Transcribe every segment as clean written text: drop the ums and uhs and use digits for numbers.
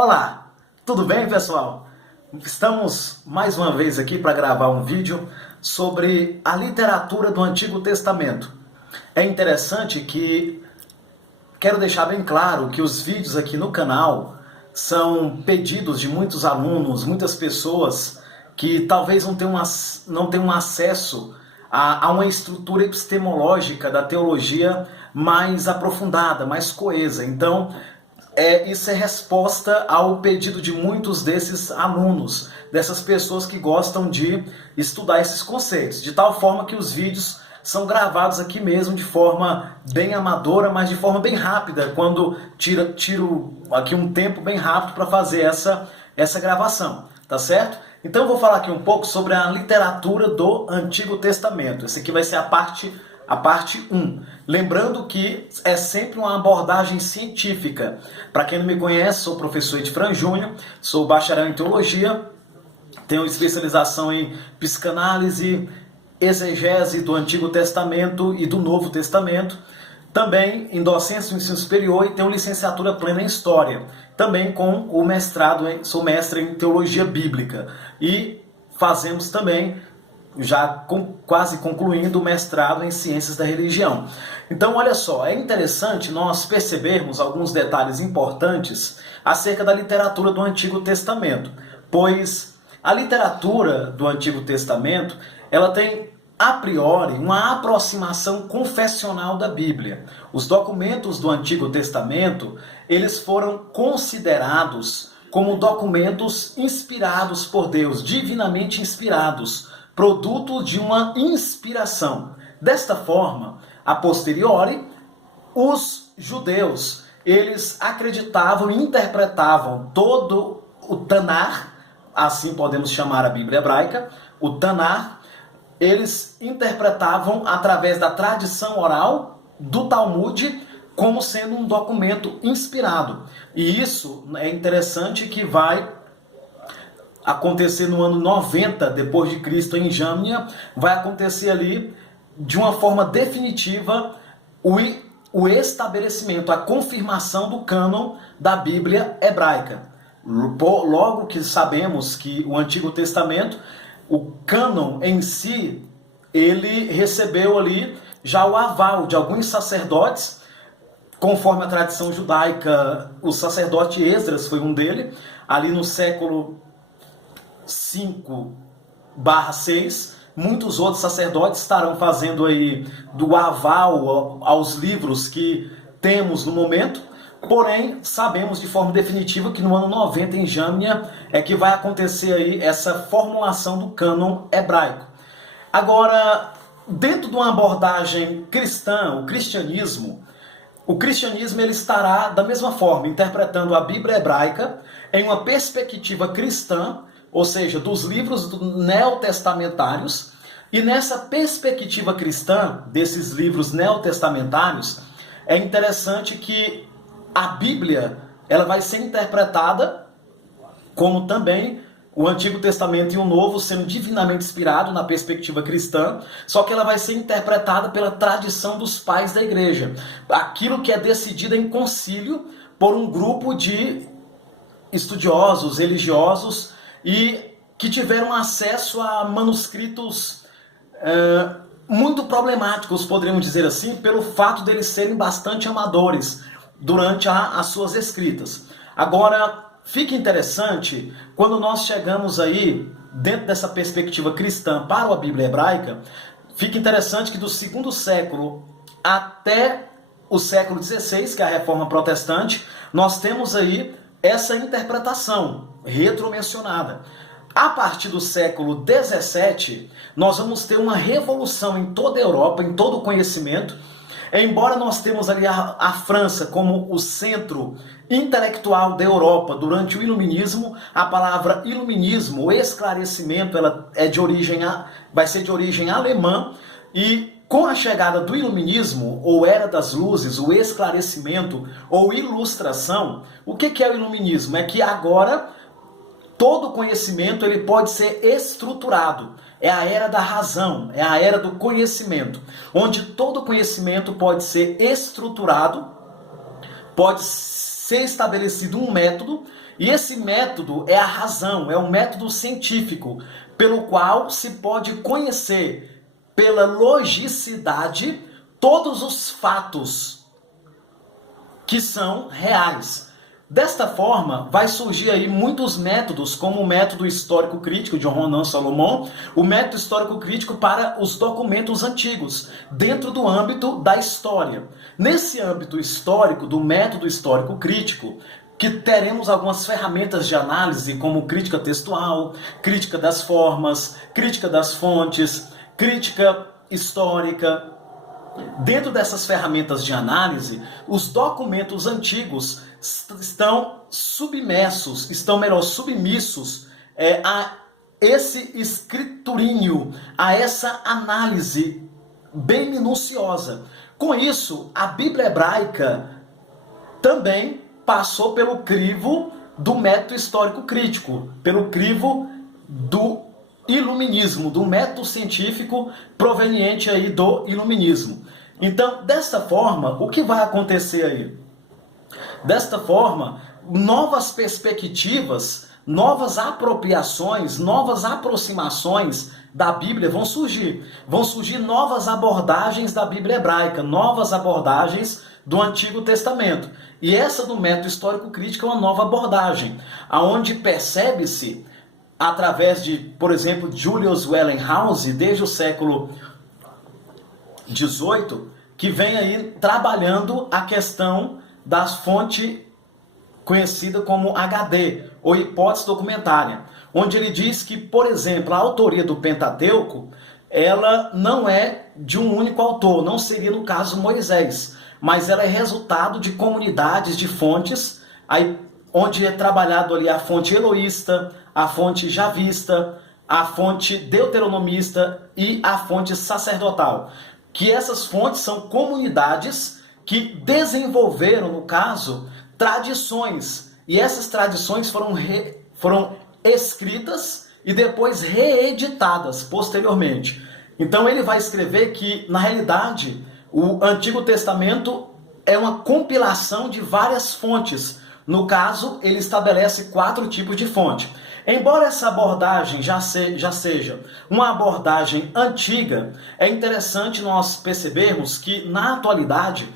Olá, tudo bem, pessoal? Estamos mais uma vez aqui para gravar um vídeo sobre a literatura do Antigo Testamento. É interessante que quero deixar bem claro que os vídeos aqui no canal são pedidos de muitos alunos, muitas pessoas que talvez não tenham acesso a uma estrutura epistemológica da teologia mais aprofundada, mais coesa. Então, isso é resposta ao pedido de muitos desses alunos, dessas pessoas que gostam de estudar esses conceitos, de tal forma que os vídeos são gravados aqui mesmo de forma bem amadora, mas de forma bem rápida, quando tiro aqui um tempo bem rápido para fazer essa gravação, tá certo? Então eu vou falar aqui um pouco sobre a literatura do Antigo Testamento. Essa aqui vai ser a parte 1. Lembrando que é sempre uma abordagem científica. Para quem não me conhece, sou professor Edifran Júnior, sou bacharel em teologia, tenho especialização em psicanálise, exegese do Antigo Testamento e do Novo Testamento, também em docência no ensino superior e tenho licenciatura plena em História, também com o mestrado, sou mestre em Teologia Bíblica e fazemos também, quase concluindo, o mestrado em Ciências da Religião. Então, olha só, é interessante nós percebermos alguns detalhes importantes acerca da literatura do Antigo Testamento, pois a literatura do Antigo Testamento, ela tem, a priori, uma aproximação confessional da Bíblia. Os documentos do Antigo Testamento, eles foram considerados como documentos inspirados por Deus, divinamente inspirados, produto de uma inspiração. Desta forma, a posteriori, os judeus, eles acreditavam e interpretavam todo o Tanar, assim podemos chamar a Bíblia hebraica, o Tanar, eles interpretavam através da tradição oral do Talmud como sendo um documento inspirado. E isso é interessante que vai acontecer no ano 90 depois de Cristo em Jâmnia, vai acontecer ali de uma forma definitiva o estabelecimento, a confirmação do cânon da Bíblia hebraica. Logo que sabemos que o Antigo Testamento, o cânon em si, ele recebeu ali já o aval de alguns sacerdotes, conforme a tradição judaica, o sacerdote Esdras foi um dele, ali no século 5/6, muitos outros sacerdotes estarão fazendo aí do aval aos livros que temos no momento, porém sabemos de forma definitiva que no ano 90 em Jâmnia é que vai acontecer aí essa formulação do cânon hebraico. Agora, dentro de uma abordagem cristã, o cristianismo ele estará da mesma forma interpretando a Bíblia hebraica em uma perspectiva cristã, ou seja, dos livros neotestamentários, e nessa perspectiva cristã desses livros neotestamentários, é interessante que a Bíblia ela vai ser interpretada como também o Antigo Testamento e o Novo sendo divinamente inspirado na perspectiva cristã, só que ela vai ser interpretada pela tradição dos pais da igreja. Aquilo que é decidido em concílio por um grupo de estudiosos, religiosos, e que tiveram acesso a manuscritos muito problemáticos, poderíamos dizer assim, pelo fato deles serem bastante amadores durante as suas escritas. Agora, fica interessante, quando nós chegamos aí, dentro dessa perspectiva cristã para a Bíblia hebraica, fica interessante que do 2º século até o século XVI, que é a Reforma Protestante, nós temos aí essa interpretação retromencionada. A partir do século XVII, nós vamos ter uma revolução em toda a Europa, em todo o conhecimento. Embora nós temos ali a França como o centro intelectual da Europa durante o Iluminismo, a palavra iluminismo, o esclarecimento, ela vai ser de origem alemã, e com a chegada do Iluminismo, ou Era das Luzes, o esclarecimento, ou ilustração, o que é o Iluminismo? É que agora todo conhecimento ele pode ser estruturado. É a era da razão, é a era do conhecimento, onde todo conhecimento pode ser estruturado, pode ser estabelecido um método, e esse método é a razão, é um método científico, pelo qual se pode conhecer pela logicidade todos os fatos que são reais. Desta forma, vai surgir aí muitos métodos, como o método histórico crítico de Ronan Salomon, o método histórico crítico para os documentos antigos, dentro do âmbito da história. Nesse âmbito histórico, do método histórico crítico, que teremos algumas ferramentas de análise, como crítica textual, crítica das formas, crítica das fontes, crítica histórica. Dentro dessas ferramentas de análise, os documentos antigos estão submissos a esse escriturinho, a essa análise bem minuciosa. Com isso, a Bíblia hebraica também passou pelo crivo do método histórico crítico, pelo crivo do iluminismo, do método científico proveniente aí do iluminismo. Então, desta forma, o que vai acontecer aí? Desta forma, novas perspectivas, novas apropriações, novas aproximações da Bíblia vão surgir. Vão surgir novas abordagens da Bíblia hebraica, novas abordagens do Antigo Testamento. E essa do método histórico crítico é uma nova abordagem, aonde percebe-se, através de, por exemplo, Julius Wellinghouse, desde o século XVIII, que vem aí trabalhando a questão da fonte conhecida como HD, ou hipótese documentária, onde ele diz que, por exemplo, a autoria do Pentateuco, ela não é de um único autor, não seria no caso Moisés, mas ela é resultado de comunidades de fontes, aí, onde é trabalhado ali a fonte eloísta, a fonte javista, a fonte deuteronomista e a fonte sacerdotal. Que essas fontes são comunidades que desenvolveram, no caso, tradições. E essas tradições foram escritas e depois reeditadas posteriormente. Então ele vai escrever que, na realidade, o Antigo Testamento é uma compilação de várias fontes. No caso, ele estabelece 4 tipos de fonte. Embora essa abordagem já seja uma abordagem antiga, é interessante nós percebermos que, na atualidade,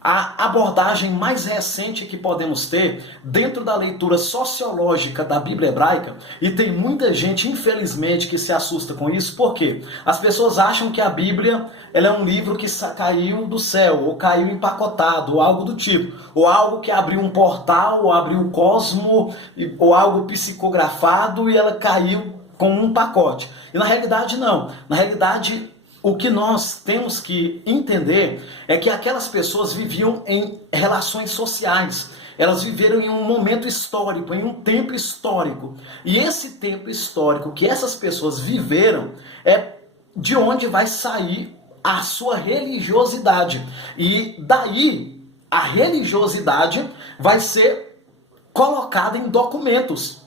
a abordagem mais recente que podemos ter dentro da leitura sociológica da Bíblia hebraica, e tem muita gente, infelizmente, que se assusta com isso, porque as pessoas acham que a Bíblia ela é um livro que caiu do céu, ou caiu empacotado, ou algo do tipo, ou algo que abriu um portal, ou abriu um cosmo, ou algo psicografado e ela caiu como um pacote. E na realidade não. Na realidade, o que nós temos que entender é que aquelas pessoas viviam em relações sociais. Elas viveram em um momento histórico, em um tempo histórico. E esse tempo histórico que essas pessoas viveram é de onde vai sair a sua religiosidade. E daí a religiosidade vai ser colocada em documentos.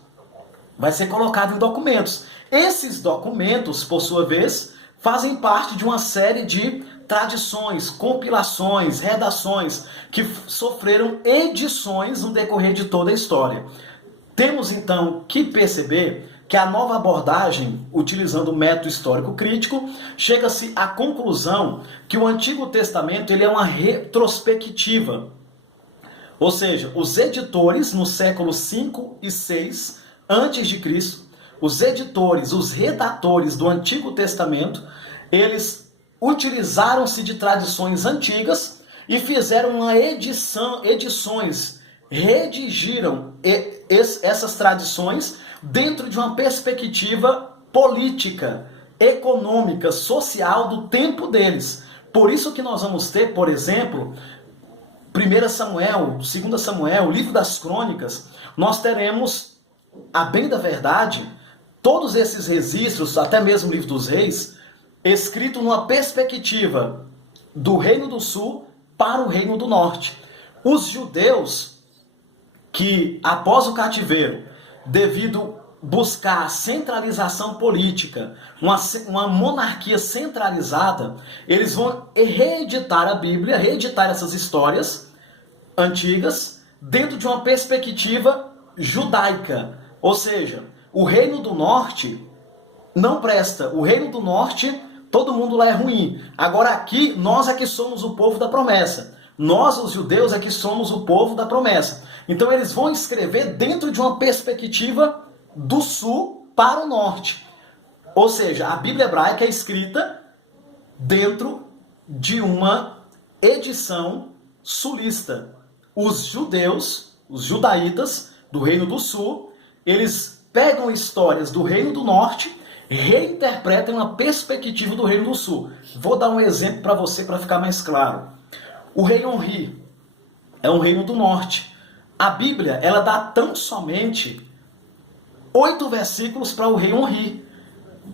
Vai ser colocada em documentos. Esses documentos, por sua vez, fazem parte de uma série de tradições, compilações, redações que sofreram edições no decorrer de toda a história. Temos então que perceber que a nova abordagem, utilizando o método histórico crítico, chega-se à conclusão que o Antigo Testamento ele é uma retrospectiva. Ou seja, os editores no século 5 e 6 antes de Cristo, os editores, os redatores do Antigo Testamento, eles utilizaram-se de tradições antigas e fizeram uma edições, redigiram essas tradições dentro de uma perspectiva política, econômica, social do tempo deles. Por isso que nós vamos ter, por exemplo, 1 Samuel, 2 Samuel, o livro das crônicas, nós teremos, a bem da verdade, todos esses registros, até mesmo o livro dos reis, escrito numa perspectiva do Reino do Sul para o Reino do Norte. Os judeus que, após o cativeiro, devido buscar a centralização política, uma monarquia centralizada, eles vão reeditar a Bíblia, reeditar essas histórias antigas, dentro de uma perspectiva judaica. Ou seja, o reino do norte não presta. O reino do norte, todo mundo lá é ruim. Agora aqui, nós é que somos o povo da promessa. Nós, os judeus, é que somos o povo da promessa. Então eles vão escrever dentro de uma perspectiva do sul para o norte. Ou seja, a Bíblia hebraica é escrita dentro de uma edição sulista. Os judeus, os judaítas do Reino do Sul, eles pegam histórias do Reino do Norte, reinterpretam uma perspectiva do Reino do Sul. Vou dar um exemplo para você para ficar mais claro. O rei Onri é um reino do norte. A Bíblia, ela dá tão somente 8 versículos para o rei Onri.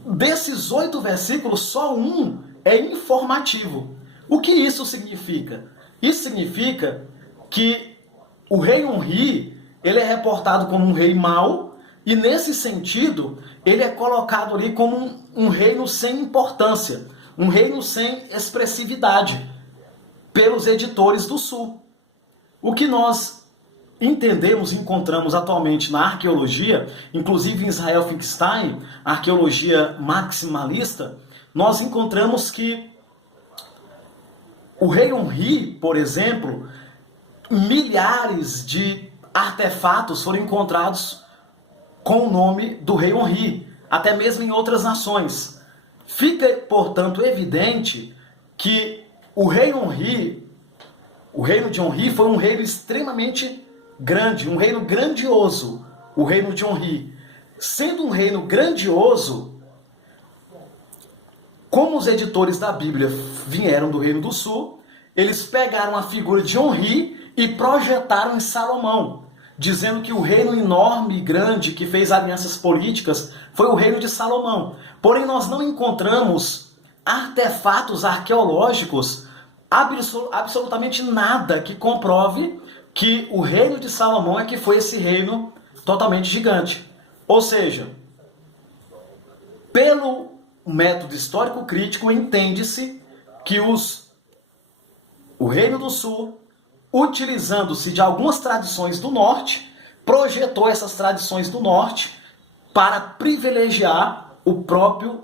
Desses 8 versículos, só um é informativo. O que isso significa? Isso significa que o rei Onri, ele é reportado como um rei mau, e nesse sentido, ele é colocado ali como um reino sem importância, um reino sem expressividade, pelos editores do Sul. O que nós entendemos e encontramos atualmente na arqueologia, inclusive em Israel Finkelstein, arqueologia maximalista, nós encontramos que o rei Onri, por exemplo, milhares de artefatos foram encontrados com o nome do rei Onri, até mesmo em outras nações. Fica, portanto, evidente que o rei Onri, o reino de Onri, foi um reino extremamente grande, um reino grandioso, o reino de Onri. Sendo um reino grandioso, como os editores da Bíblia vieram do Reino do Sul, eles pegaram a figura de Onri e projetaram em Salomão, dizendo que o reino enorme e grande que fez alianças políticas foi o reino de Salomão. Porém, nós não encontramos artefatos arqueológicos, absolutamente nada que comprove que o reino de Salomão é que foi esse reino totalmente gigante. Ou seja, pelo método histórico crítico, entende-se que o Reino do Sul, utilizando-se de algumas tradições do Norte, projetou essas tradições do Norte para privilegiar o próprio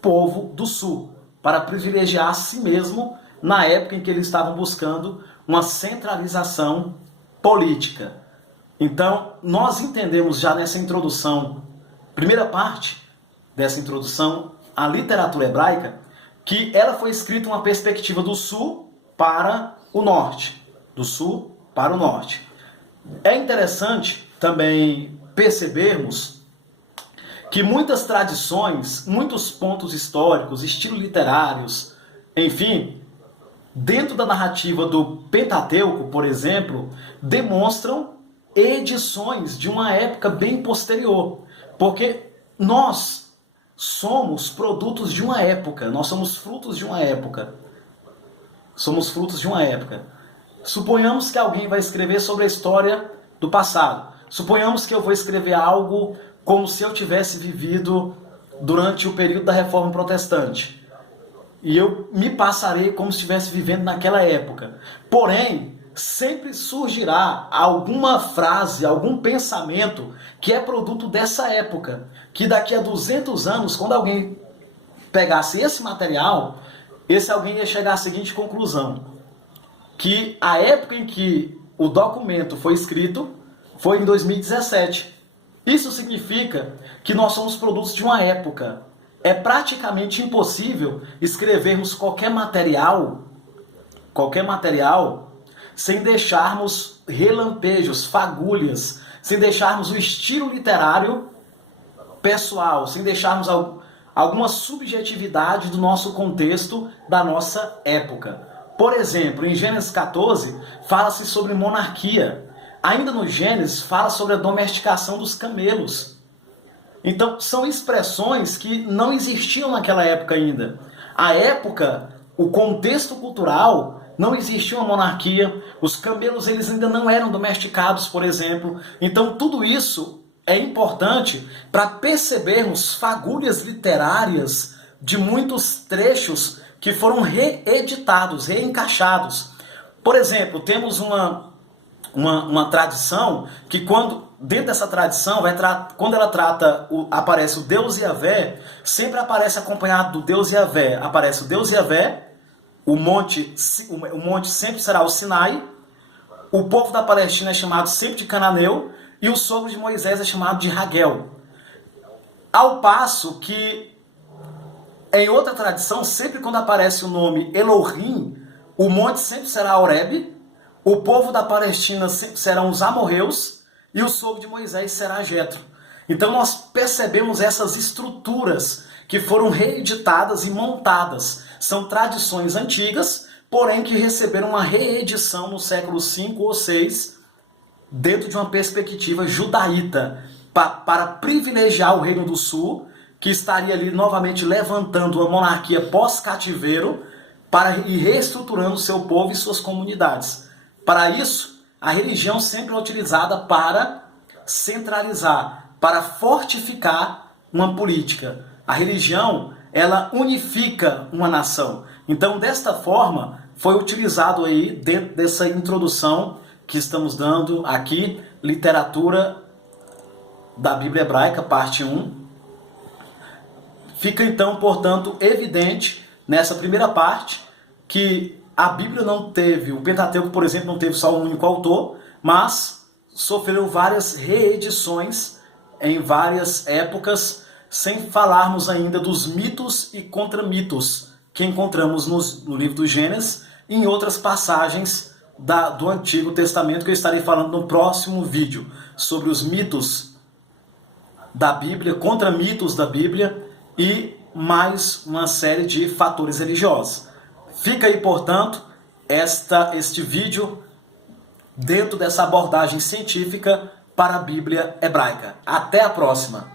povo do Sul, para privilegiar a si mesmo na época em que eles estavam buscando uma centralização política. Então, nós entendemos já nessa introdução, primeira parte dessa introdução à literatura hebraica, que ela foi escrita uma perspectiva do sul para o norte. Do sul para o norte. É interessante também percebermos que muitas tradições, muitos pontos históricos, estilos literários, enfim, dentro da narrativa do Pentateuco, por exemplo, demonstram edições de uma época bem posterior. Porque nós somos produtos de uma época, nós somos frutos de uma época. Somos frutos de uma época. Suponhamos que alguém vai escrever sobre a história do passado. Suponhamos que eu vou escrever algo como se eu tivesse vivido durante o período da Reforma Protestante. E eu me passarei como se estivesse vivendo naquela época. Porém, sempre surgirá alguma frase, algum pensamento que é produto dessa época. Que daqui a 200 anos, quando alguém pegasse esse material, esse alguém ia chegar à seguinte conclusão: que a época em que o documento foi escrito foi em 2017. Isso significa que nós somos produtos de uma época. É praticamente impossível escrevermos qualquer material, sem deixarmos relampejos, fagulhas, sem deixarmos o estilo literário pessoal, sem deixarmos alguma subjetividade do nosso contexto, da nossa época. Por exemplo, em Gênesis 14, fala-se sobre monarquia. Ainda no Gênesis, fala sobre a domesticação dos camelos. Então, são expressões que não existiam naquela época ainda. A época, o contexto cultural, não existia uma monarquia, os camelos eles ainda não eram domesticados, por exemplo. Então, tudo isso é importante para percebermos fagulhas literárias de muitos trechos que foram reeditados, reencaixados. Por exemplo, temos uma tradição que dentro dessa tradição, quando ela trata, aparece o Deus Yahvé, sempre aparece acompanhado do Deus Yahvé. Aparece o Deus Yahvé, o monte sempre será o Sinai, o povo da Palestina é chamado sempre de Cananeu, e o sogro de Moisés é chamado de Raguel. Ao passo que, em outra tradição, sempre quando aparece o nome Elohim, o monte sempre será Horebe, o povo da Palestina sempre serão os amorreus, e o sogro de Moisés será Jetro. Então nós percebemos essas estruturas que foram reeditadas e montadas. São tradições antigas, porém que receberam uma reedição no século V ou VI, dentro de uma perspectiva judaíta, para privilegiar o Reino do Sul, que estaria ali novamente levantando uma monarquia pós-cativeiro para ir reestruturando seu povo e suas comunidades. Para isso, a religião sempre é utilizada para centralizar, para fortificar uma política. A religião, ela unifica uma nação. Então, desta forma, foi utilizado aí, dentro dessa introdução que estamos dando aqui, literatura da Bíblia Hebraica, parte 1. Fica então, portanto, evidente nessa primeira parte que a Bíblia não teve, o Pentateuco, por exemplo, não teve só um único autor, mas sofreu várias reedições em várias épocas, sem falarmos ainda dos mitos e contramitos que encontramos no livro do Gênesis e em outras passagens do Antigo Testamento, que eu estarei falando no próximo vídeo, sobre os mitos da Bíblia, contramitos da Bíblia e mais uma série de fatores religiosos. Fica aí, portanto, este vídeo dentro dessa abordagem científica para a Bíblia hebraica. Até a próxima!